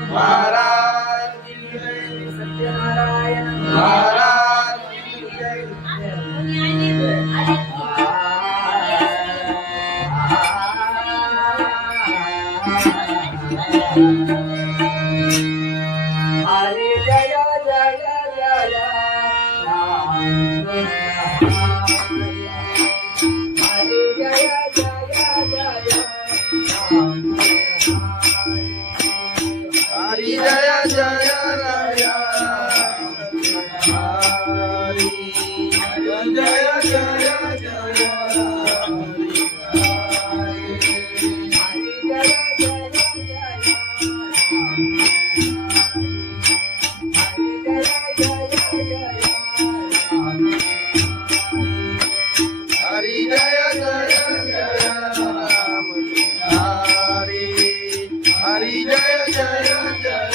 महाराज की जय, सत्यनारायण महाराज की जय. हरे जय जय जय राम. हरे जय जय जय राम. हरी जय जय राया हरी जय जय जय हरी जय जय जय राम हरी हरी जय जय जय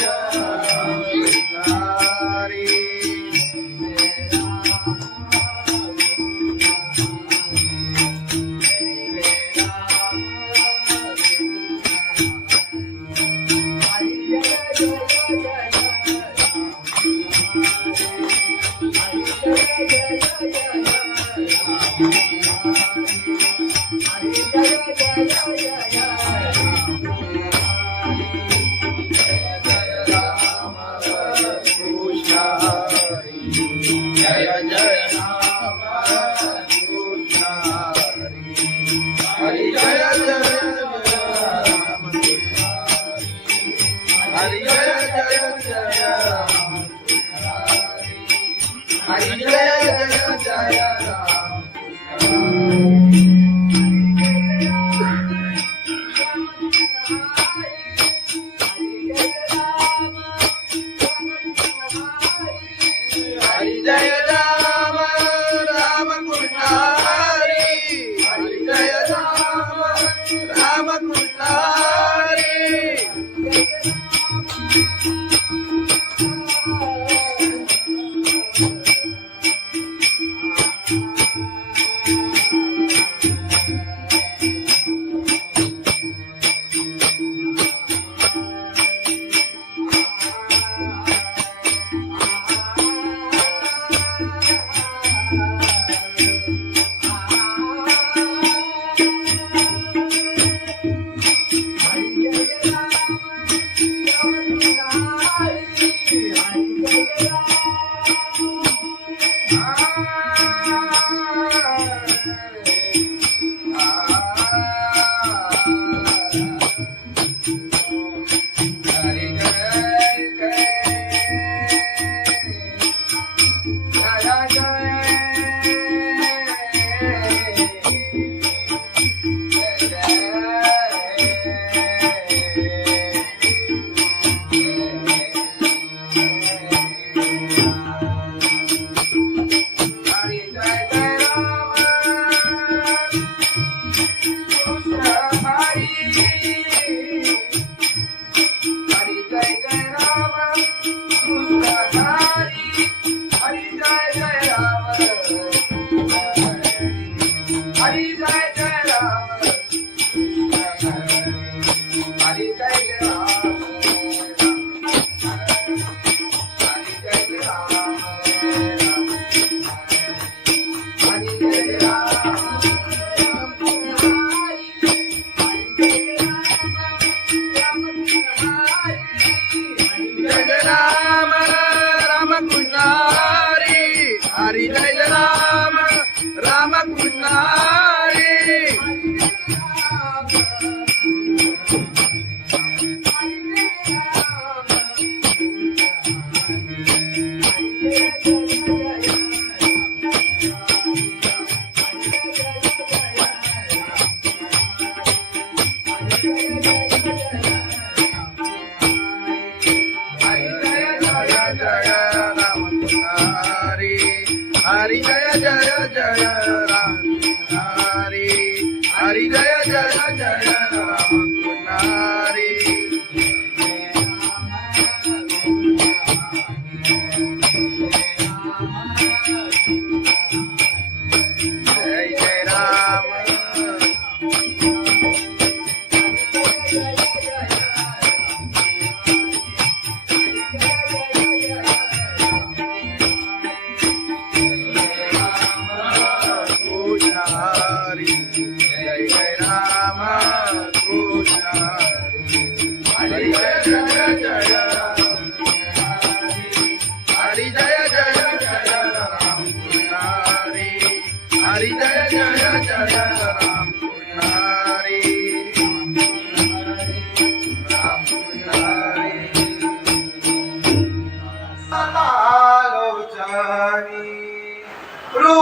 हरी जय जय राम कृष्ण हरि जय जय राम हरि जय जय जय राम हरि जय जय जय राम हरि जय राम राम कृष्ण हरि हरि जय राम राम कृष्ण हरि हरि जय राम राम कृष्ण हरि हरि जय जय जय राम हरि हरि जय जय जय राम हरि जय जय राम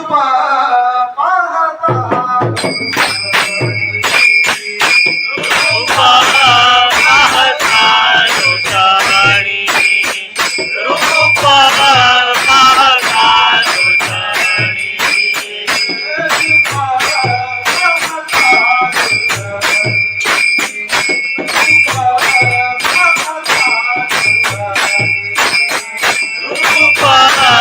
रूप पाहता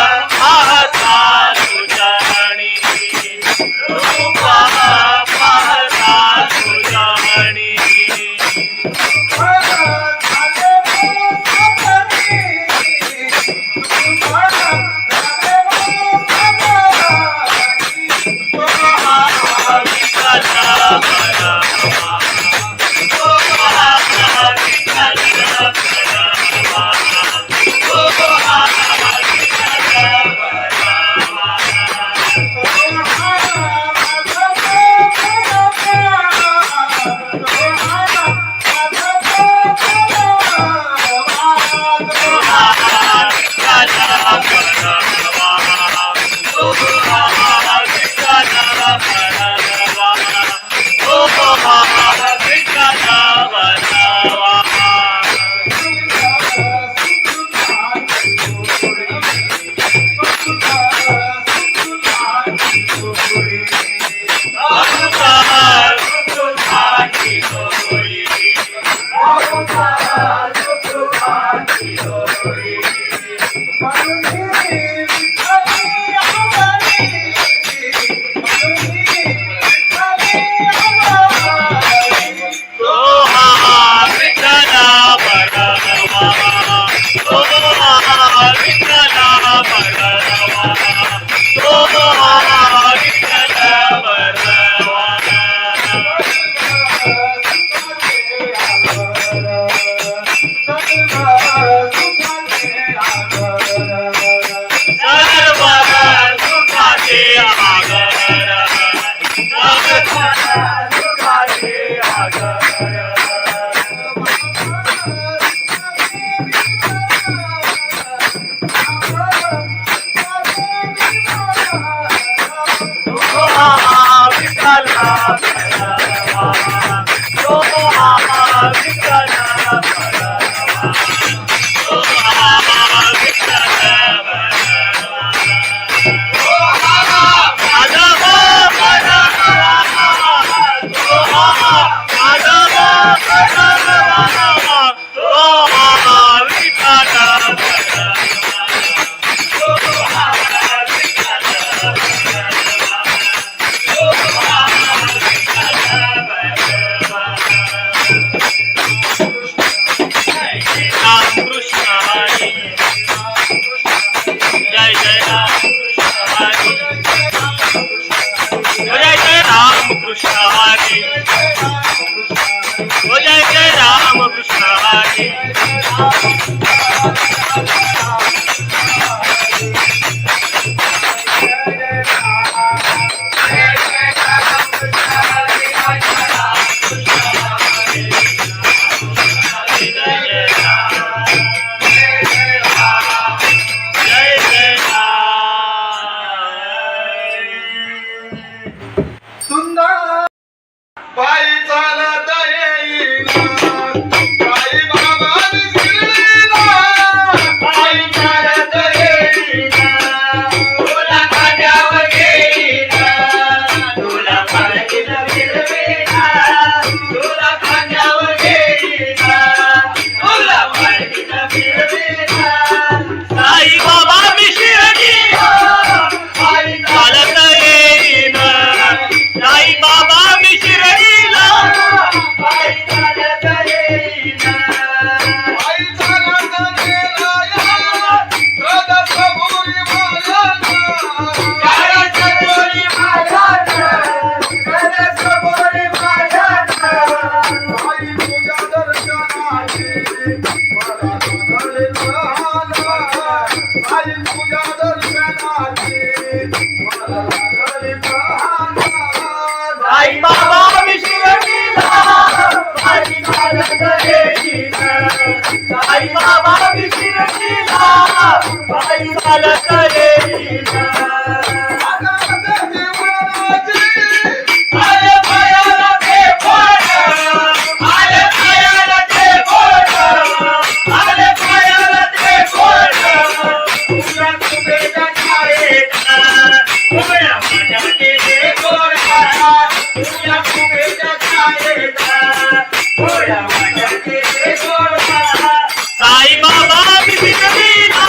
शिकवीला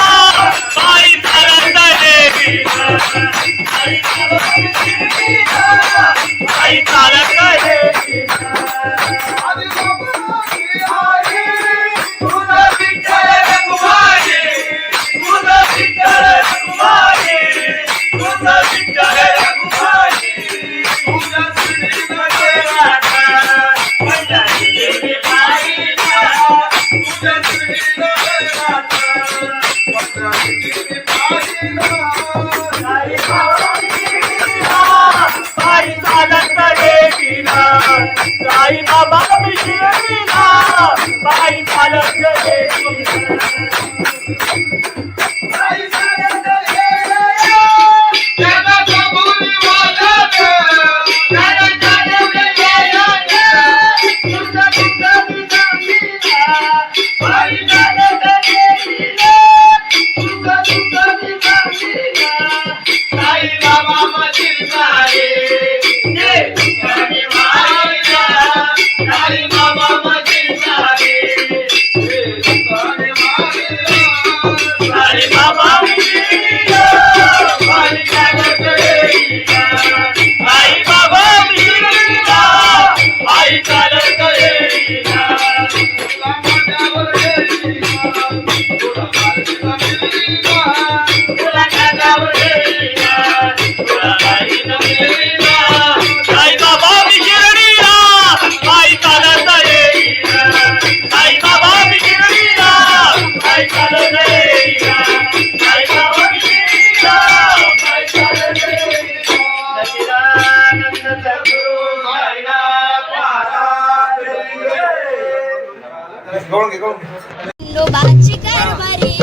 बाई चालत देवीला आई बाबांनी शिकवीला बाई चालत देवीला आधी बाबाची आई तुझा विठ्ठल रखुमाई तुझं विठ्ठल रखुमाई तुझं विठ्ठल रखुमाई तुझ्या श्रीनं पंजाबी देवी बाईला तुझ्या श्रीनं पंजाबी बाईला आई बाबांनी शिकवीला बाई चालत देवीला आई बाबांनी शिकवीला बाई चालत देवीला आई चालत गेल्या त्याला कबुली वाजत त्याला चालत गेल्या तुझं तुझं विचारीला बाई चालत देवीला तुझं तुझं विचारीला आई बाबा मशील सारे ते तुझ्याने मारीला आई बाबा मशील सारे तुझ्याने मारिला आई बाबा मिळीला बाई चालत देवीला आई बाबा मिळीला बाई चालत देवीला तुला माझ्यावर गेलीला तुला मारतीला मिलीला तुला खांद्यावर देवीला तुला बाईनं मिळीला आई बाबा मिळीला बाई चालत देवीला आई बाबा मिळीला बाई चालत देवीला आई बाबा मिळीला बाई चालत देवीला सच्चिदानंद सद्गुरु साईनाथ महाराज गवळण घे लोबाची कारभारी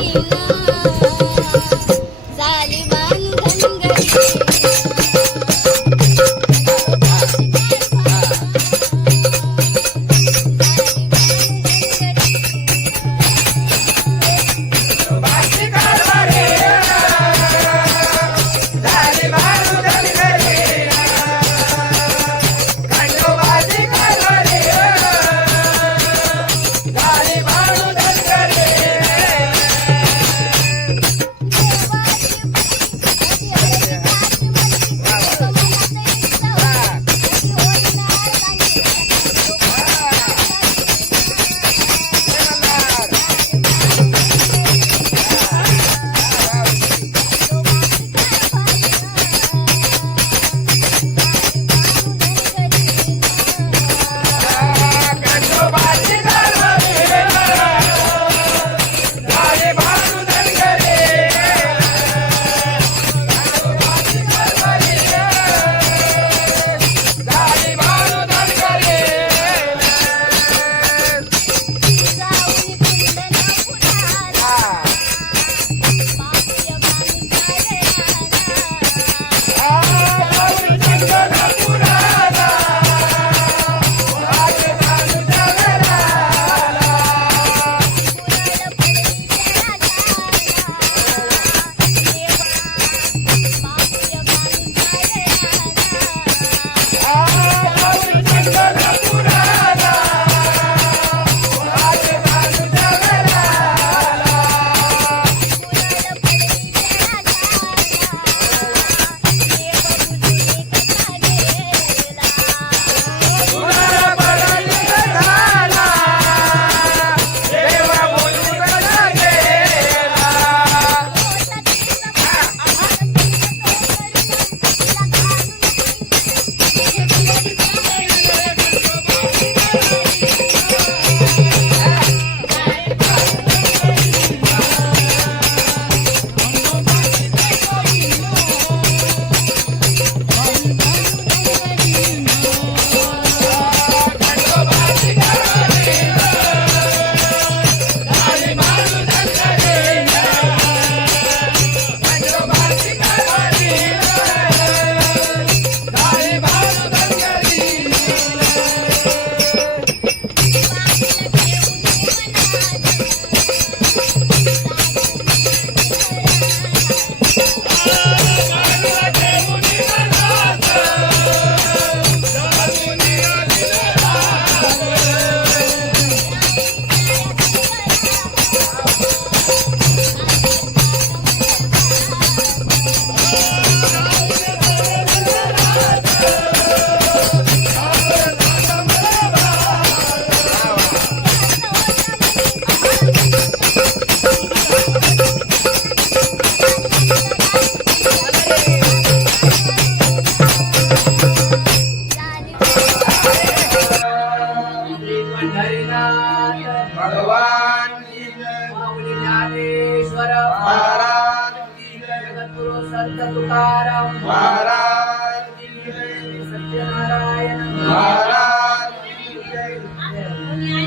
महाराज की जय, जगद्गुरु संत तुकाराम महाराज की जय, सत्यनारायण महाराज की जय.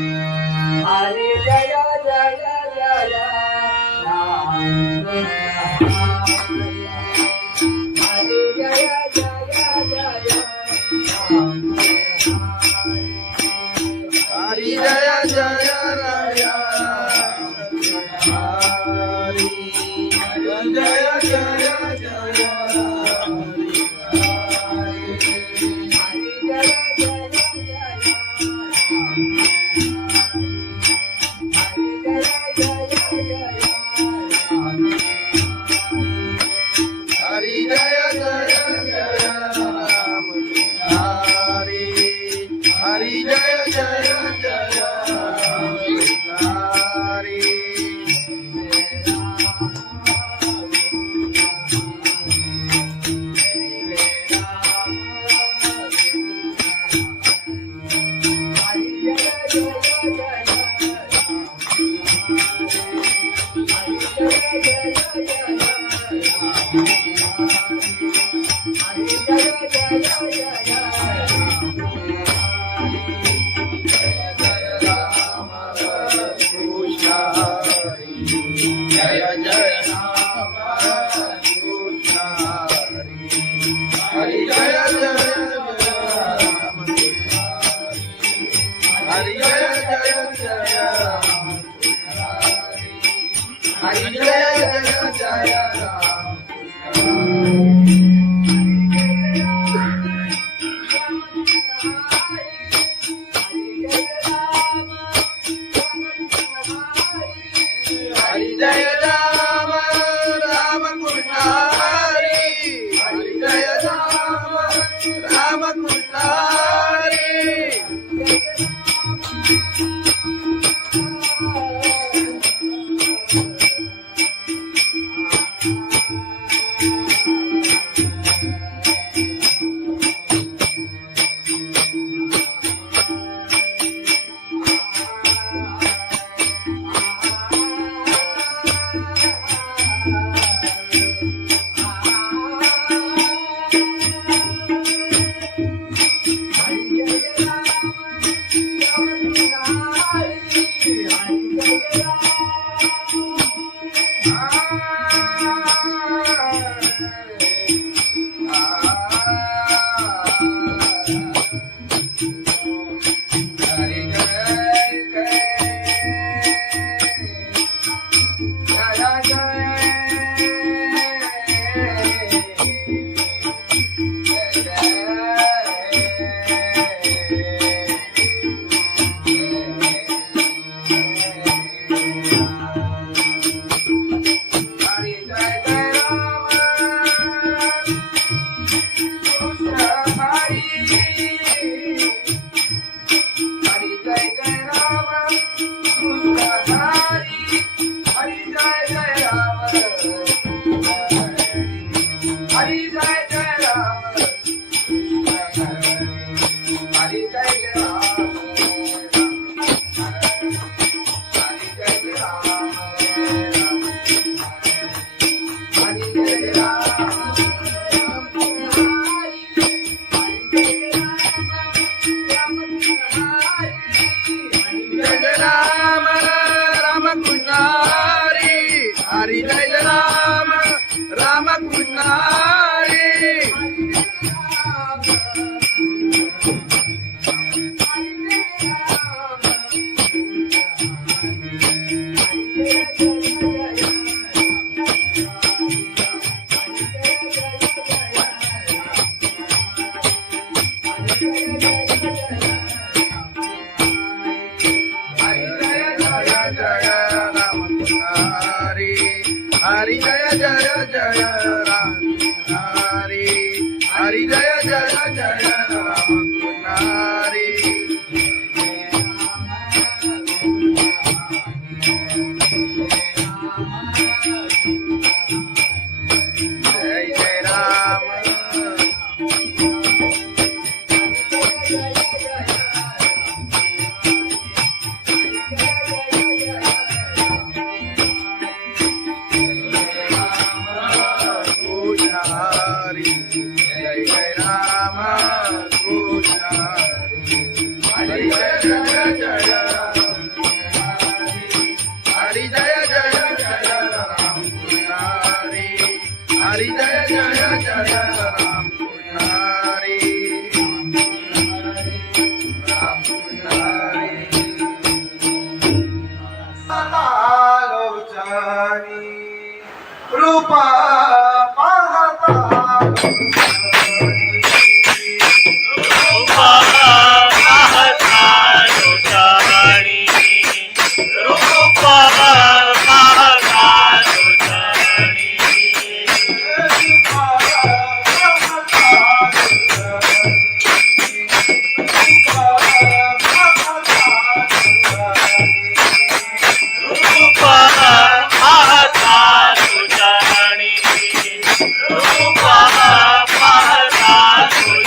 हरे जय जय जय राम हरे जय जय जय राम हरि जय जय राया हरि जय जय जय हरि जय जय जय राम हरि हरि जय जय जय हरि जय जय राम कृष्ण हरि जय जय राम हरि जय जय जय राम हरि जय जय जय राम हरि जय राम राम कृष्ण हरि हरि जय राम राम कृष्ण हरि हरि जय राम राम कृष्ण हरि हरि जय जय जय राम हरि हरि जय जय जय राम हरि जय जय राम जय राम कृष्ण हरी जय जय जय राम हरी जय जय जय राम कृष्ण हरी जय जय जय राम कृष्ण राम कृष्ण आलोचनी रूपा पाहता रूपा पाहता लोचानी रूपा पाहता लोचानी रूपा पाहता लोचानी रूपा पाहता लोचानी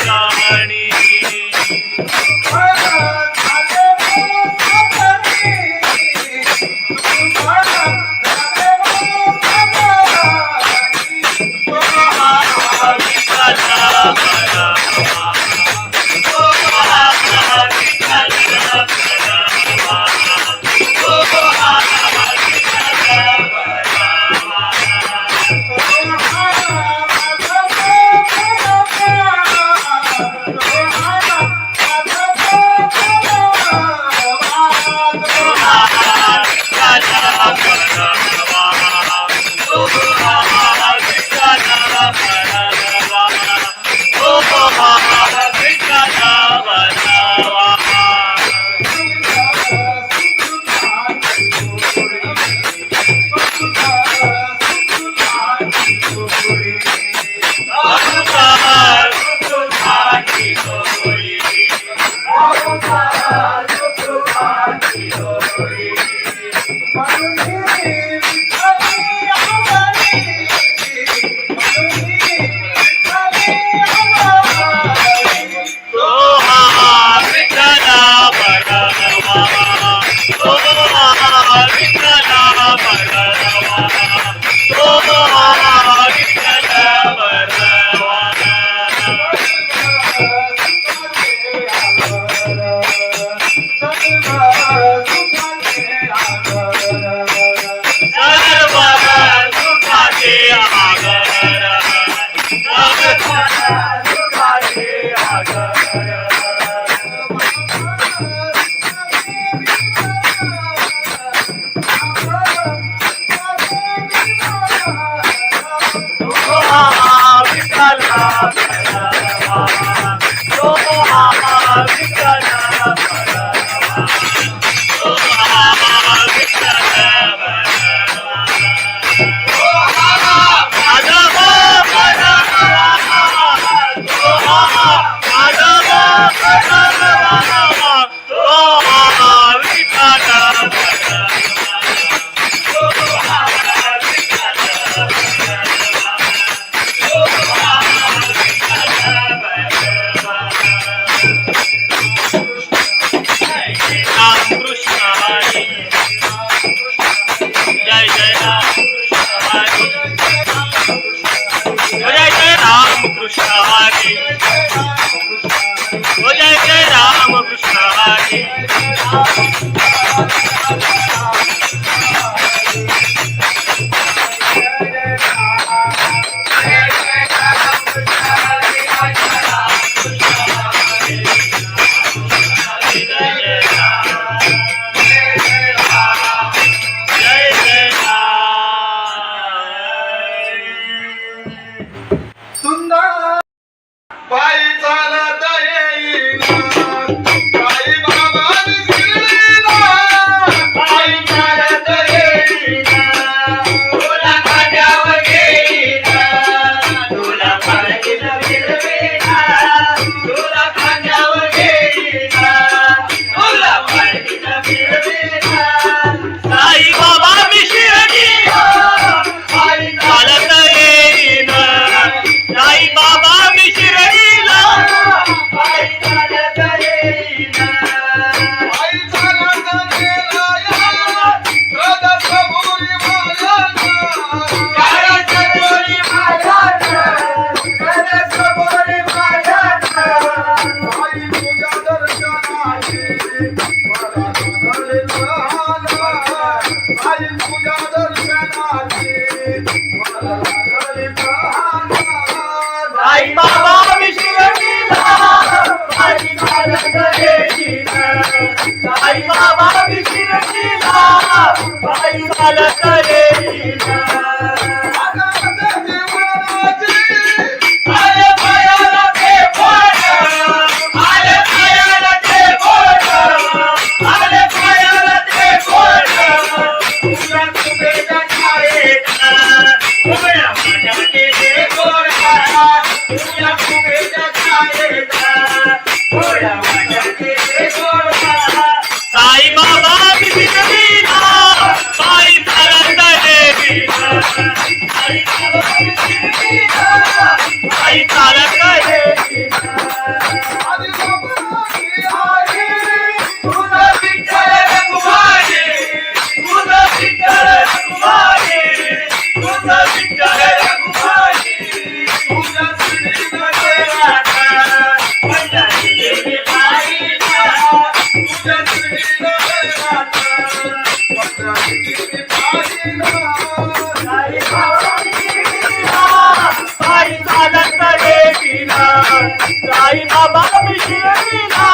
साई बाबा मी शिर्डीला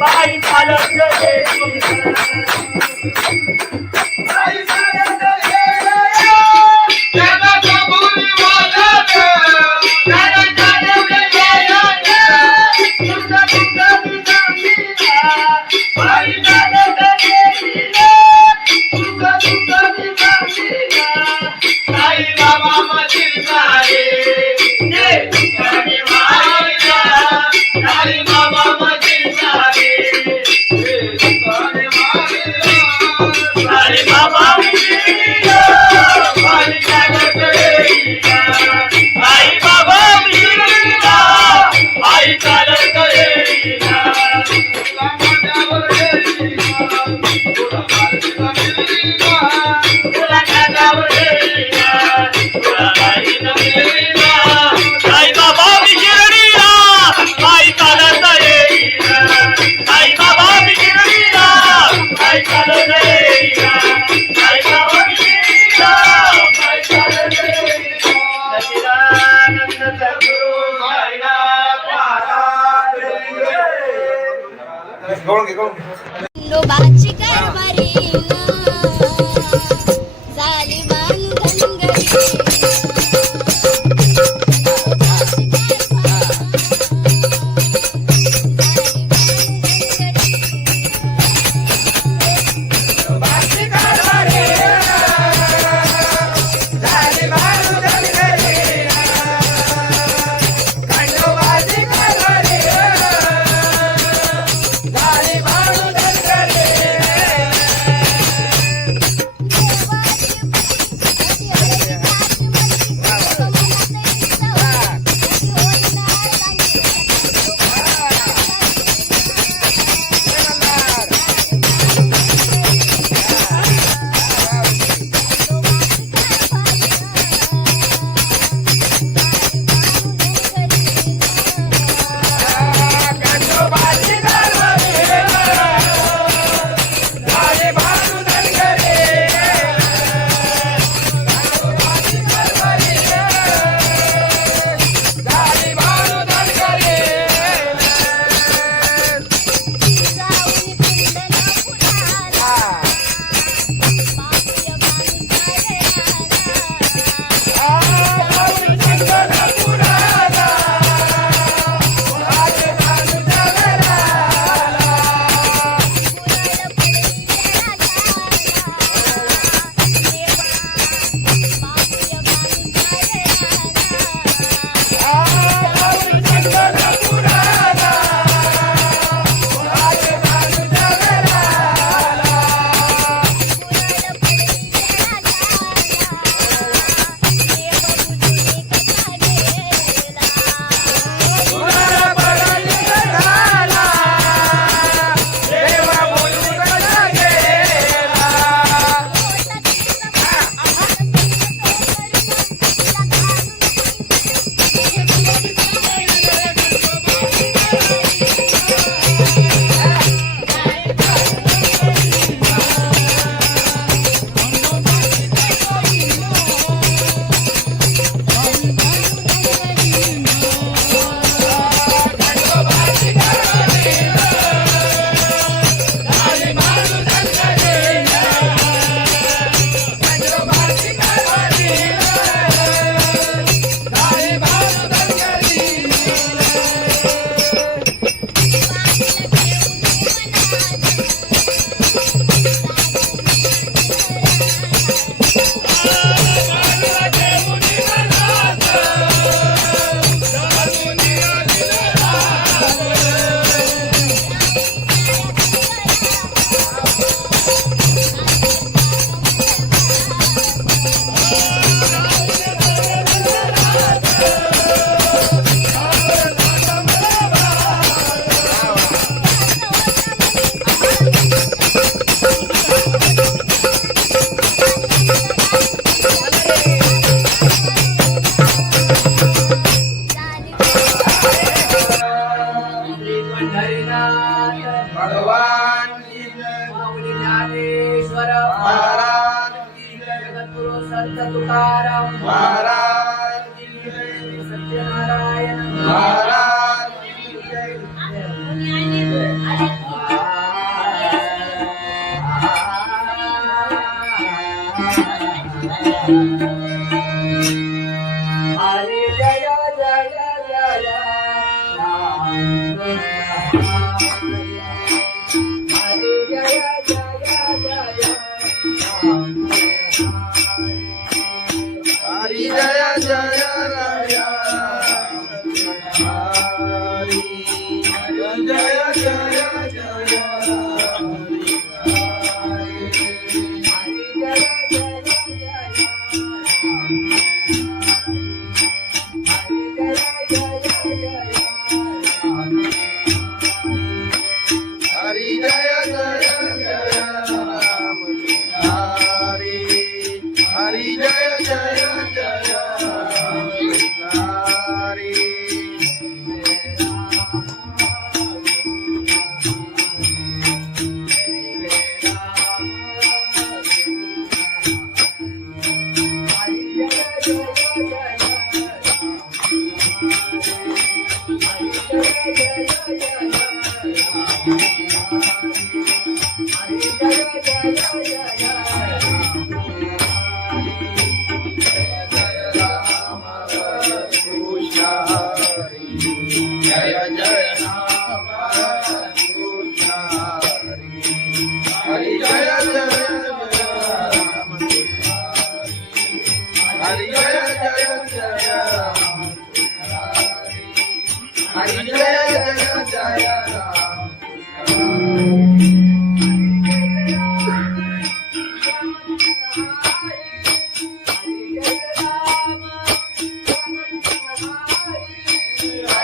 पायी चालत गेली आई चालत गेली त्याला कबुली वाजत त्याला चालत गेली तुका तुका दिसामीला आई चालत गेली तुका तुका दिसामीला साई बाबा मशीर सारे ये तुकाने मारिया साई बाबा मशीर सारे ये तुकाने मारिया साई बाबा मी शिर्डीला आई चालत गेली साई बाबा मी शिर्डीला पायी चालत गेली तुला माझ्यावर गेली तुला मार्गीला गेली तुला कानावर गेली तुला काही नसली साई बाबा मी शिर्डीला पायी चालत गेली साई बाबा मी शिर्डीला पायी चालत गेली साई बाबा मी शिर्डीला पायी चालत गेली सच्चिदानंद सद्गुरु साईनाथ महाराज लोबाची कारभारी झाली बांधन गरी संत तुकाराम महाराज सत्यनारायण महाराज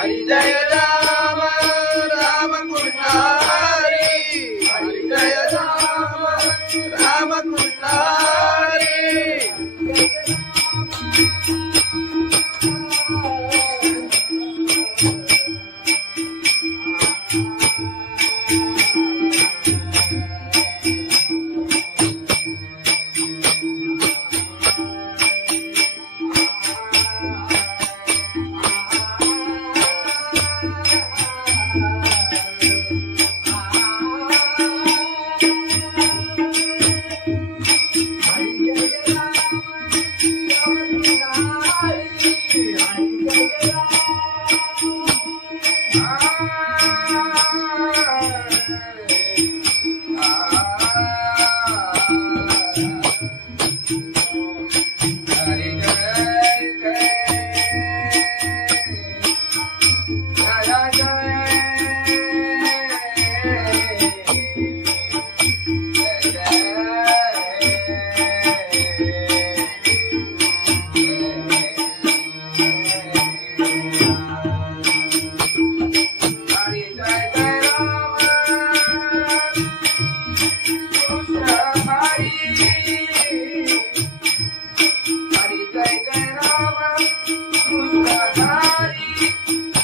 हरी जय राम राम कृष्ण हरी हरि जय जय जय राम हरि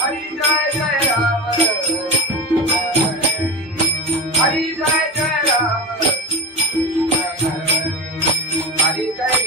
हरि जय जय जय राम हरि जय जय राम हरि जय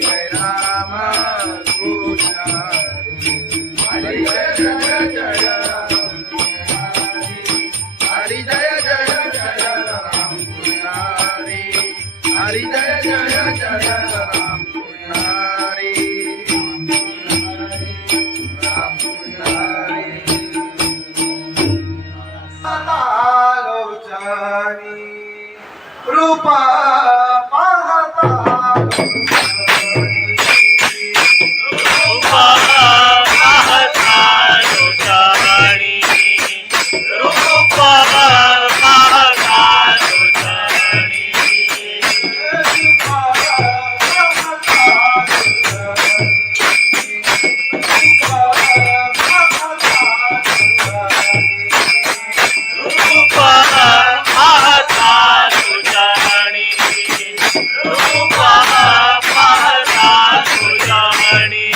जय राम कृष्ण हरि जय जय जय हरि जय जय जय राम कृष्ण हरि हरि जय जय जय राम कृष्ण हरि राम कृष्ण हरि आलोचनी रूपा पाहता रूपा पाहता लोटाणी रूपा पाहता लोटाणी रूपा पाहता लोटाणी रूपा पाहता लोटाणी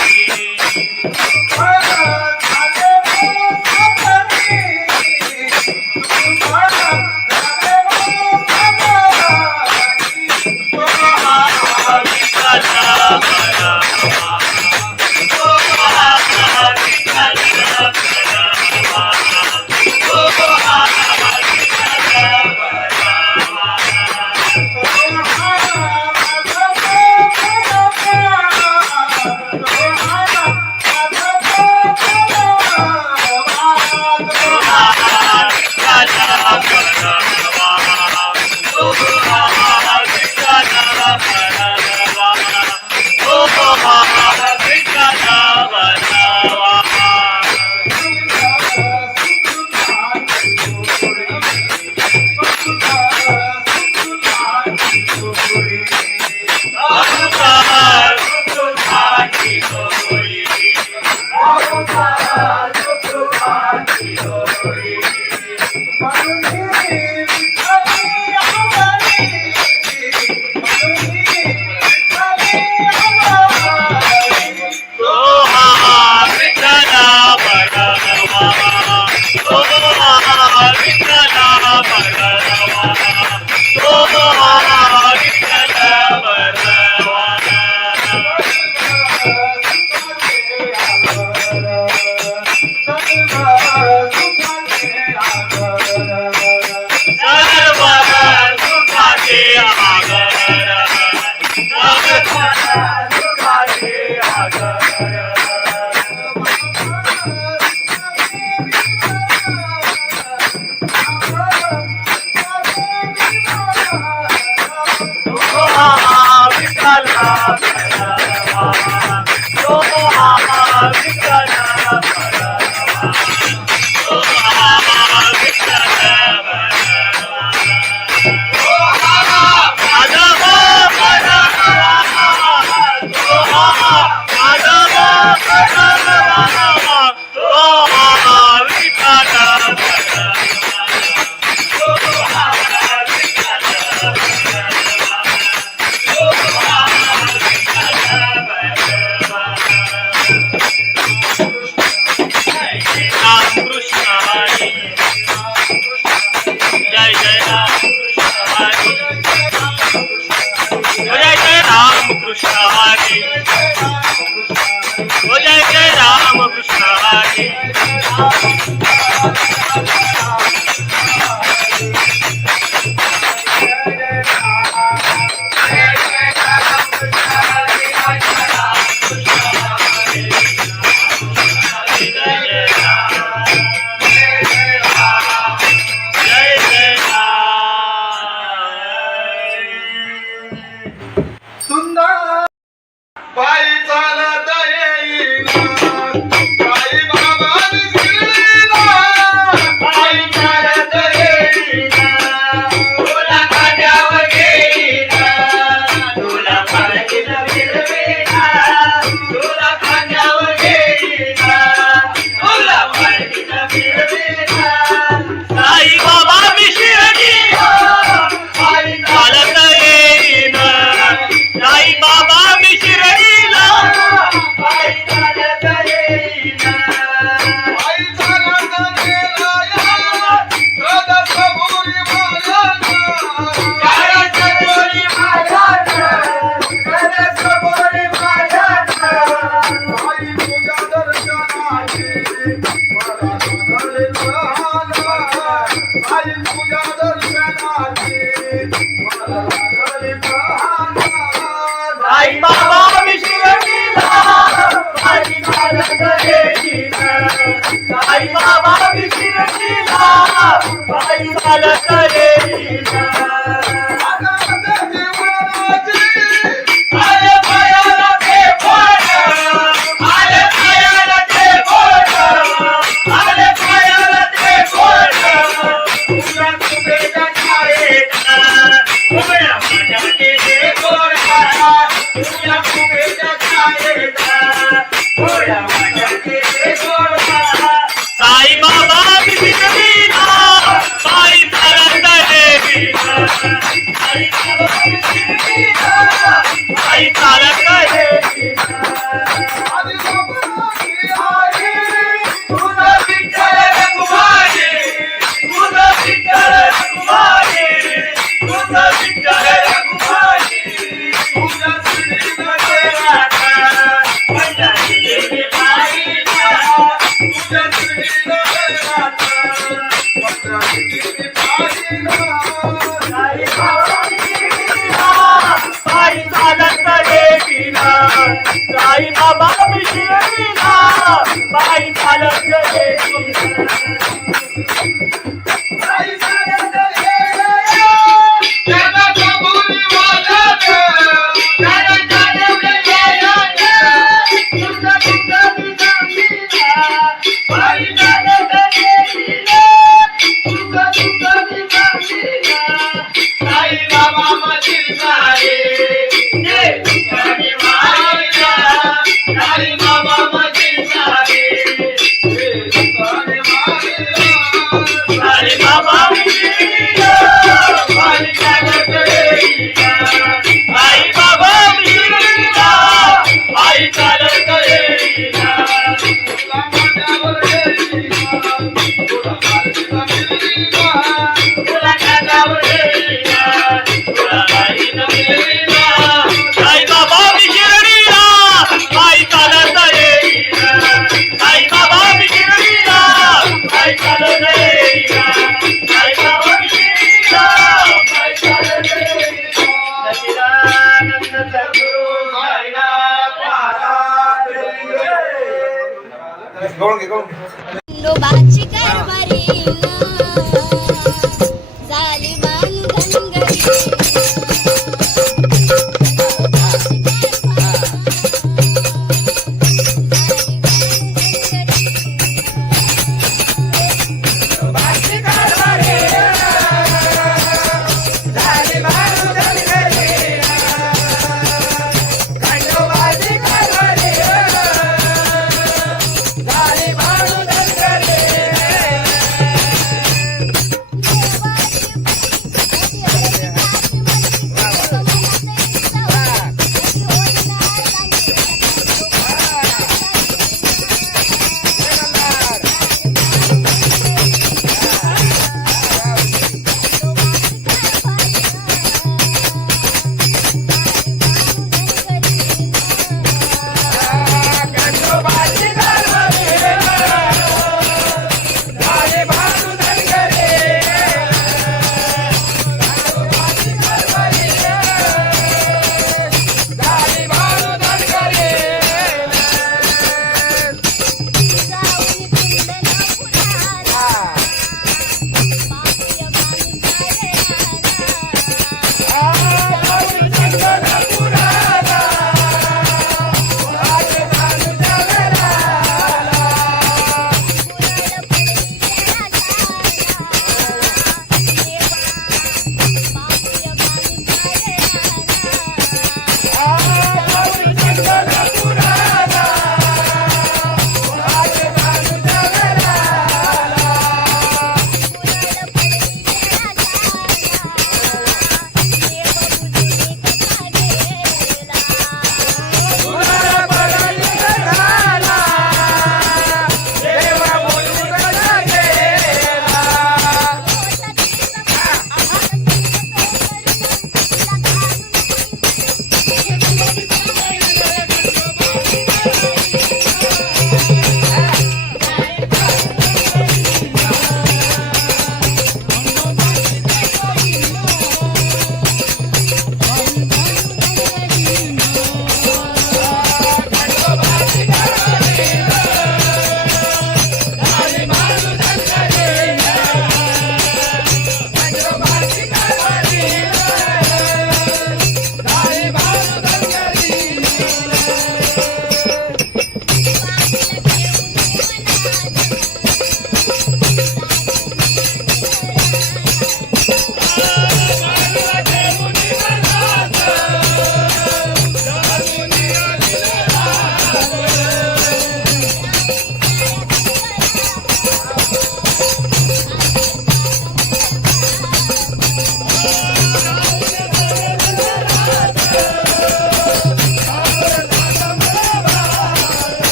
आई बाबा आई चालत गेली आधी बाबाची आई, तुझं विठ्ठल रखुमाई, तुझं विठ्ठल रखुमाई, तुझं विठ्ठल रखुमाई, तुझ्या श्रीमध्ये पंढरी गेली बाईला, तुझ्या श्रीमध्ये पंढरी गेली बाईला. आई बाबाची आई चालत गेलीला, आई बाबा शिर्डीला, बाई चालत गेलीला. आई चालत गेली, त्याला कबुली वाजत, त्याला जाणवलं गेलं, तुझं दुःख मी सांगितलं. आई चालत गेली, तुझं दुःख मी सांगितलं. आई बाबा मधील सारे, ये दुःखाने वाहिला, आई बाबा मधील सारे, हे दुःखाने वाहिला. आई बाबा शिर्डीला, बाई चालत गेलीला, आई बाबा शिर्डीला, आई चालत गेलीला. तुला माझ्यावर गेलीला, तुला माझ्यावर गेलीला. तुला कानावर गेलीला, तुला बाईनं गेलीला, आई बाबा शिर्डीला, आई चालत गेलीला, आई बाबा शिर्डीला, आई चालत गेलीला, आई बाबा शिर्डीला, आई चालत गेलीला. सच्चिदानंद सद्गुरु साईनाथ महाराज की जय. खंडोबाची कारभारी झाली धनगरी.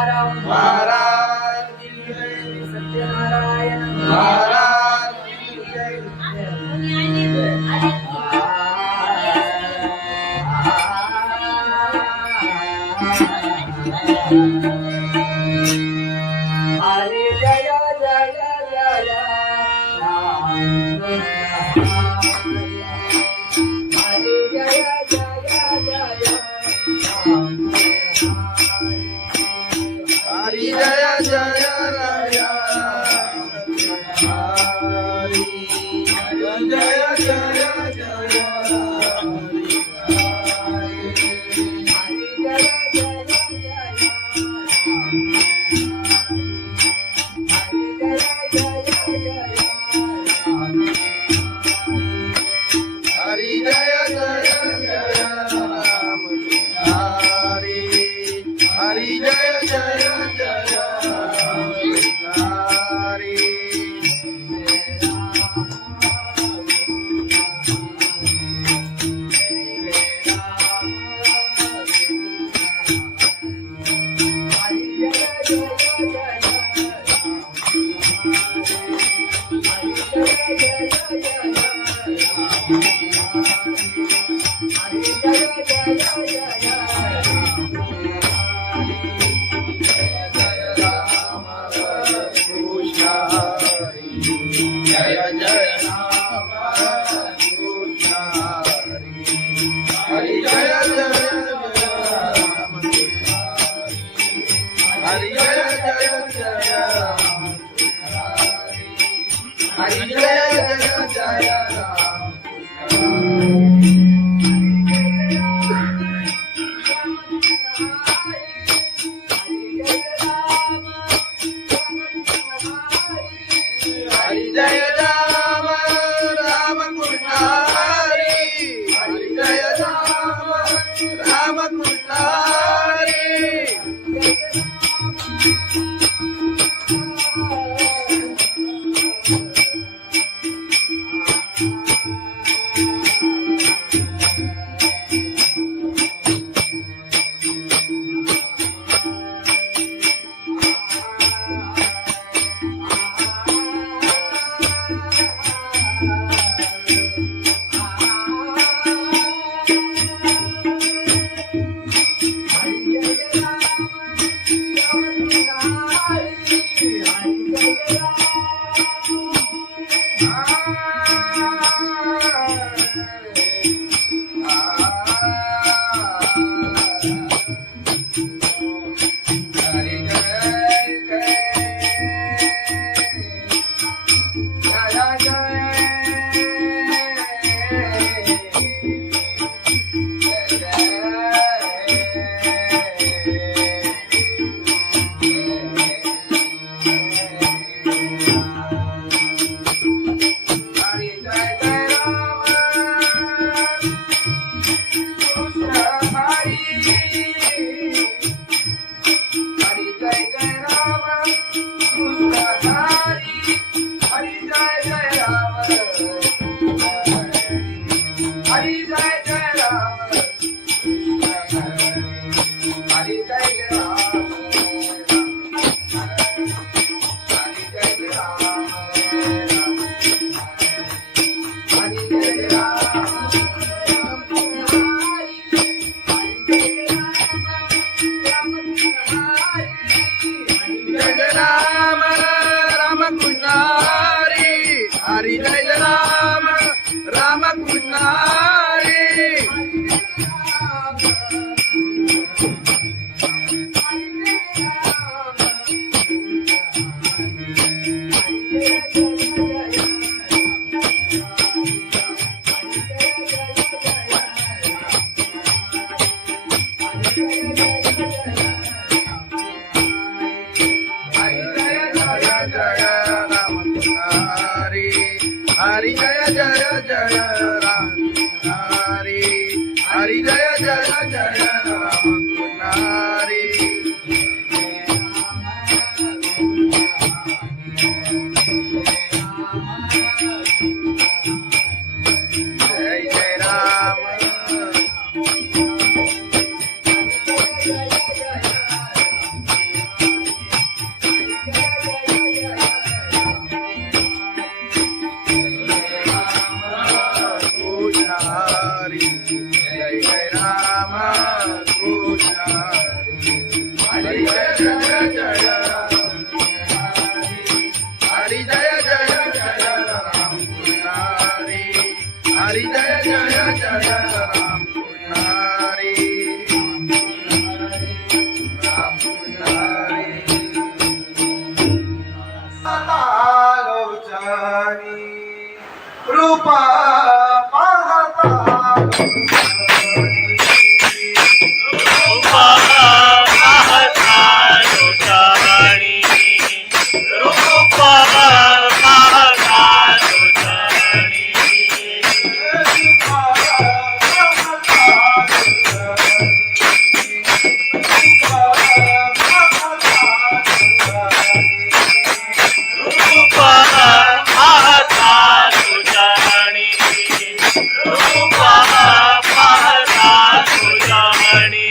तुकाराम महाराज की जय, सत्यनारायण महाराज की जय. हरे जय जय जय राम हरे जय जय जय राम हरि जय जय राया हरि जय जय जय हरि जय जय जय राम हरि हरि जय जय जय राम हरि कृष्ण हरि जय जय राम कृष्ण हरि जय जय राम हरि जय जय जय राम हरि जय जय जय राम हरि जय राम राम कृष्ण हरि हरि जय राम राम कृष्ण हरि हरि जय राम राम कृष्ण हरि हरि जय जय जय राम हरि हरि जय जय जय राम हरि जय जय राम रूप पाहता रूप पाहता लोटाणी रूप पाहता लोटाणी रूप पाहता लोटाणी रूप पाहता लोटाणी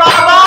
बाबा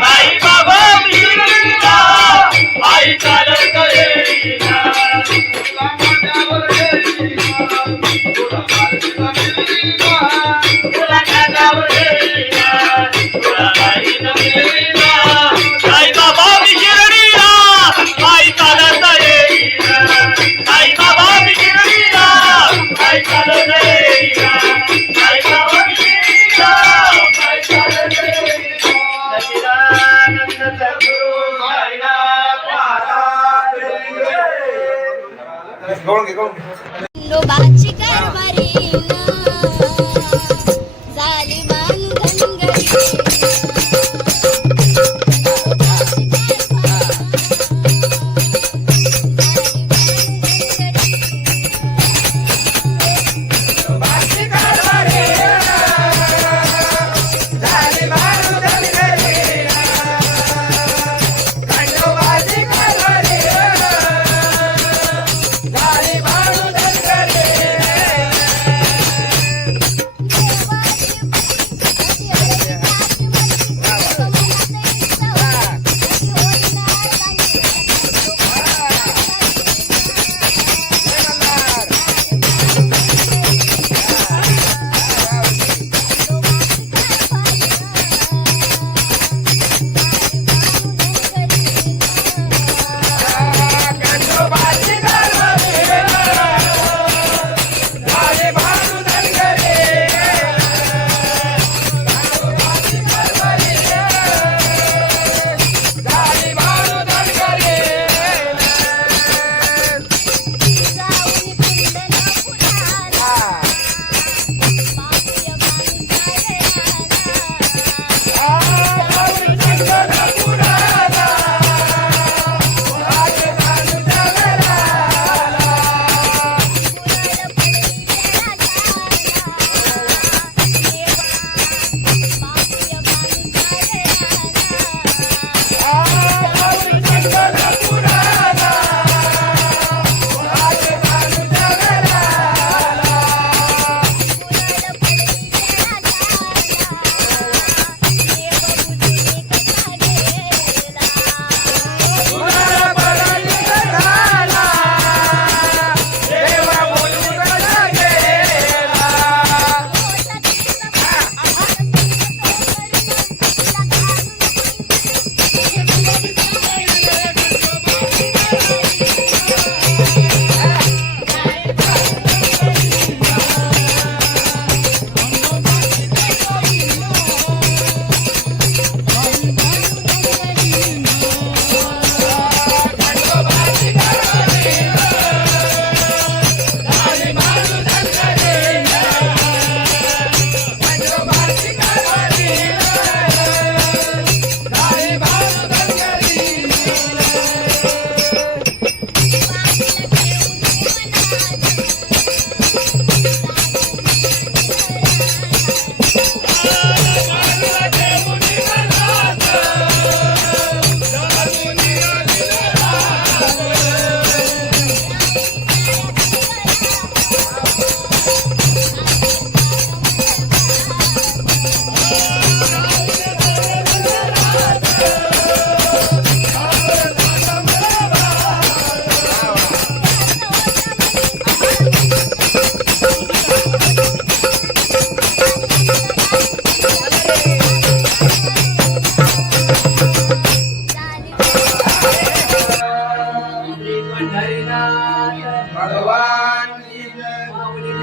साई बाबा मिशिरीला बाई चालत लोबाची कारभारी झाली बांधनगरी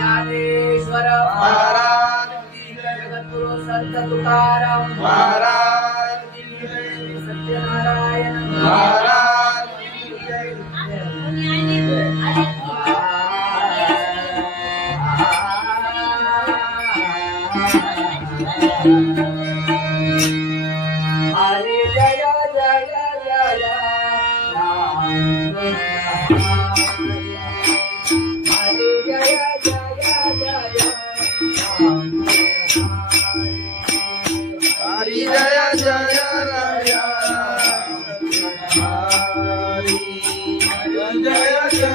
ज्ञानेश्वर महाराज की जय जगद्गुरु संत तुकाराम महाराज की जय सत्यनारायण महाराज की जय हरे जय जय जय राम हरे जय जय जय राम हरि जय जय राया हरि जय जय जय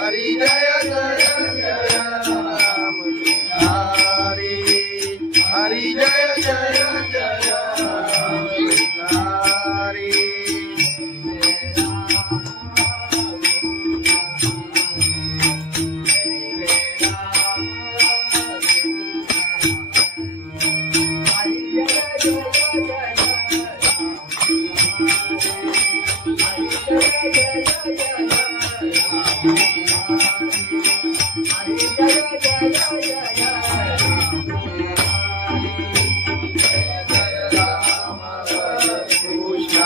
हरि जय जय जय राम हरि हरि जय जय जय हरि कृष्ण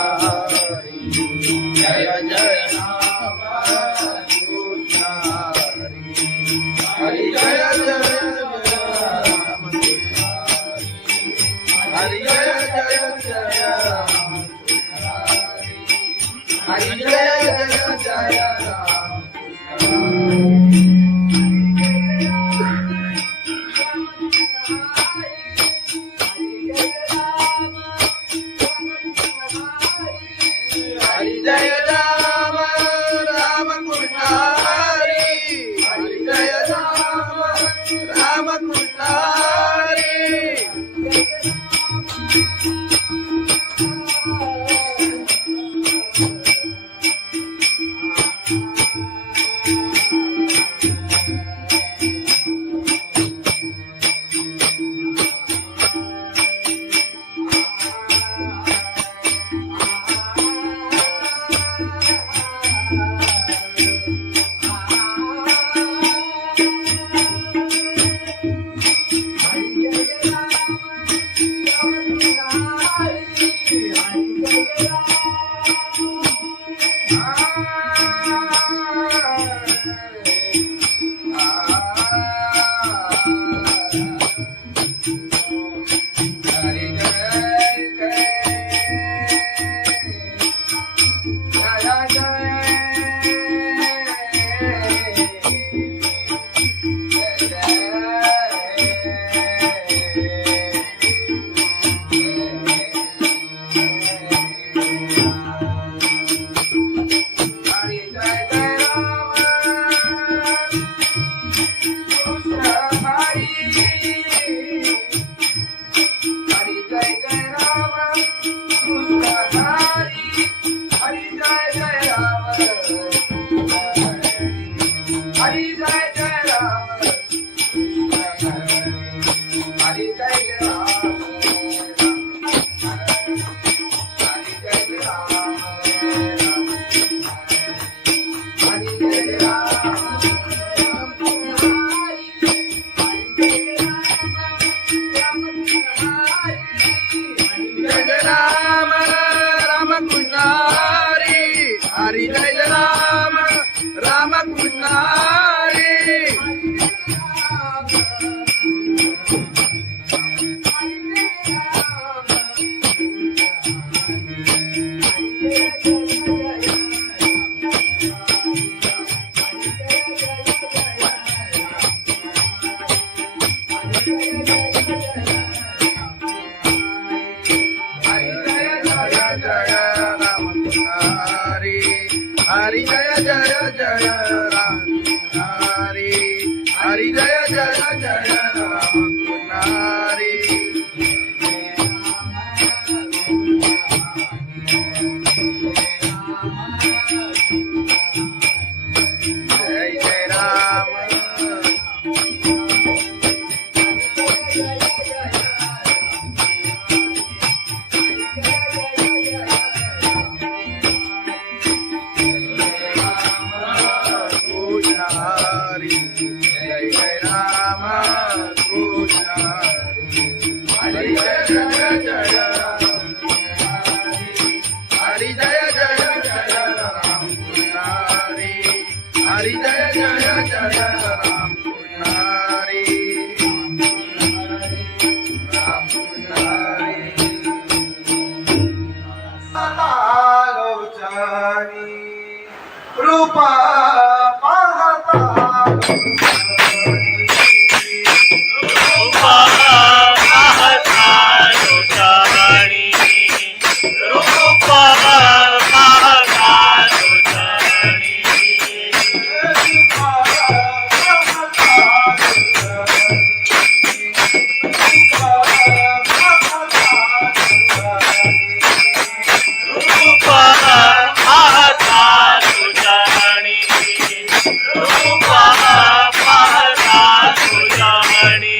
हरि जय जय राम कृष्ण हरि जय जय राम हरि जय जय राम हरि जय जय राम हरि जय राम राम कृष्ण हरि हरि जय राम राम कृष्ण हरि हरि जय राम राम कृष्ण हरि हरि जय जय जय राम हरि हरि जय जय जय राम हरि जय जय राम रामकृष्ण हरी जय जय जय हरी जय जय जय रामकृष्ण हरी जय जय जय रामकृष्ण रामकृष्ण आलोचनी रूपा पाहता रूपा पाहता लोचनी रूपा पाहता लोचनी रूपा पाहता लोचनी रूपा पाहता लोचनी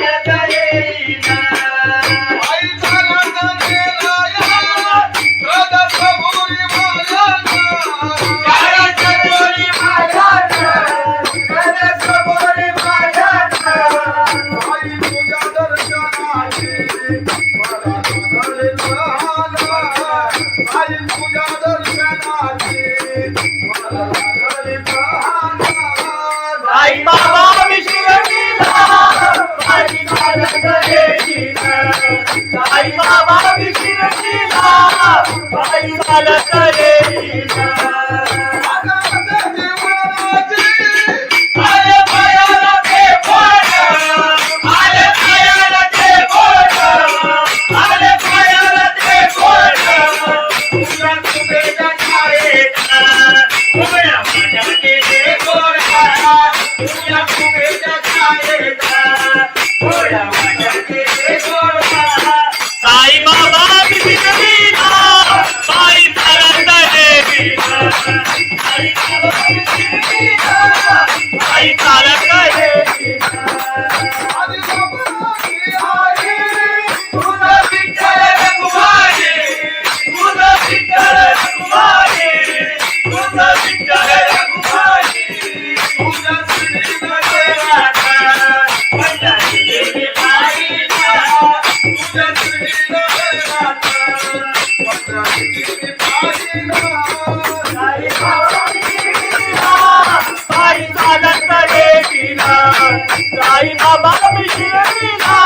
चालत साई बाबा मी शिर्डीला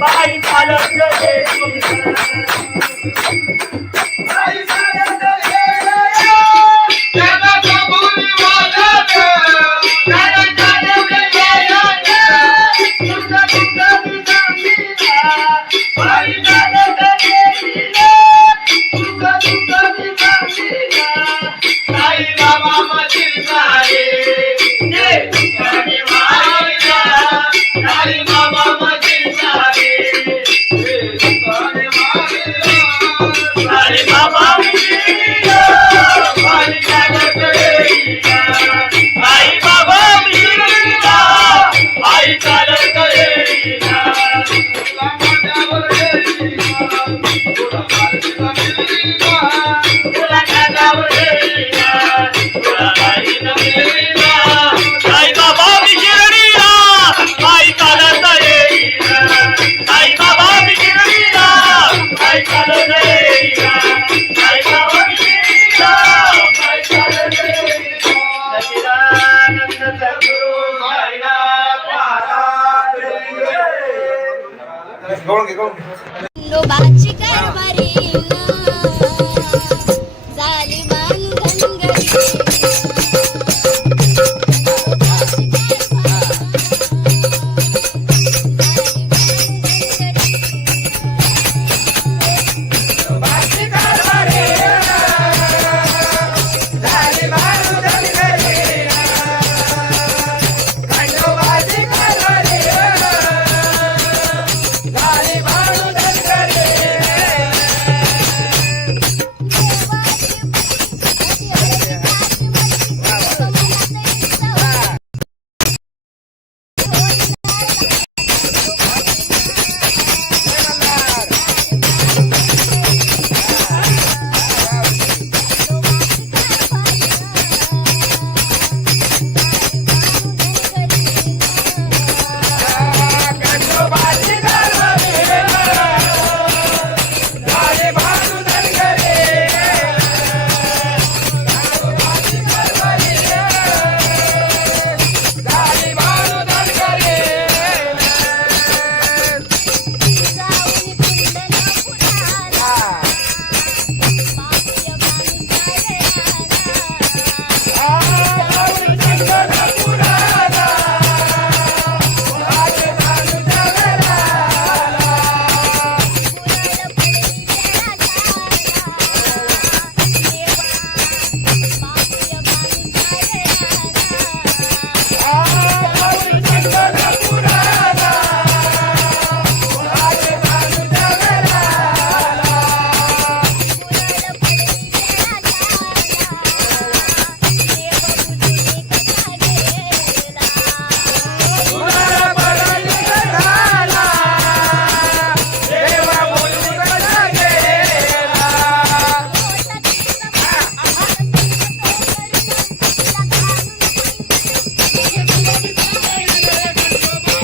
पायी चालत येईना. आई चालत येईना. त्याला कबुली वाजत त्याला चालत येईना. तुझा तुझा दिसामीना आई चालत येईना. तुझा तुझा दिसामीना साई बाबा मशीर सारे जे तुझ्याने मारिया साई बाबा मशीर सारे जे तुझ्याने मारिया साई बाबा मी शिर्डीला आई चालत येईना. साई बाबा मी शिर्डीला पायी चालत येईना. तुला माझ्यावर येईना. तुला माझ्यावर येईना. तुला माझ्यावर येईना. तुला माझ्यावर येईना. साई बाबा मी शिर्डीला पायी चालत येईना. साई बाबा मी शिर्डीला पायी चालत येईना. साई बाबा मी शिर्डीला पायी चालत येईना. सच्चिदानंद सद्गुरु साईनाथ महाराज गवळण घे, गवळण घे. खंडोबाची कारभारी